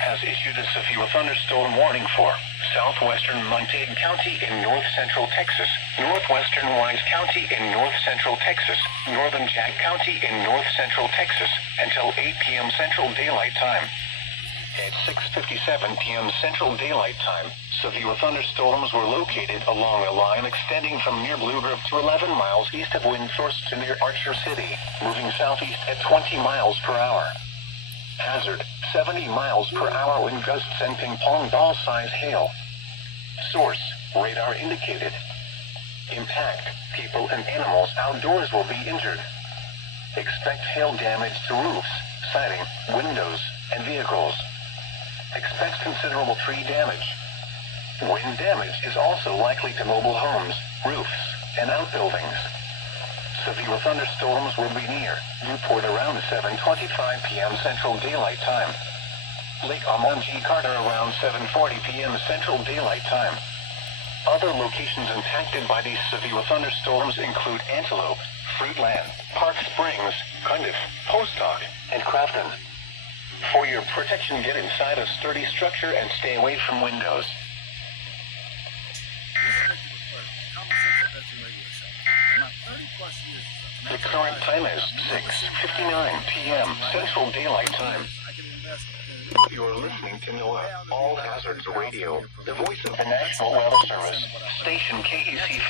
has issued a severe thunderstorm warning for southwestern Montague County in north-central Texas, northwestern Wise County in north-central Texas, northern Jack County in north-central Texas, until 8 p.m. Central Daylight Time. At 6:57 p.m. Central Daylight Time, severe thunderstorms were located along a line extending from near Blue Grove to 11 miles east of Windthorst to near Archer City, moving southeast at 20 miles per hour. Hazard, 70 miles per hour wind gusts and ping-pong ball-size hail. Source, radar indicated. Impact, people and animals outdoors will be injured. Expect hail damage to roofs, siding, windows, and vehicles. Expect considerable tree damage. Wind damage is also likely to mobile homes, roofs, and outbuildings. Severe thunderstorms will be near Newport around 7:25 p.m. Central Daylight Time. Lake Armand G. Carter around 7:40 p.m. Central Daylight Time. Other locations impacted by these severe thunderstorms include Antelope, Fruitland, Park Springs, Cundiff, Postock, and Crafton. For your protection, get inside a sturdy structure and stay away from windows. The current time is 6:59 p.m. Central Daylight Time. You're listening to NOAA, All Hazards Radio, the voice of the National Weather Service, station KEC55.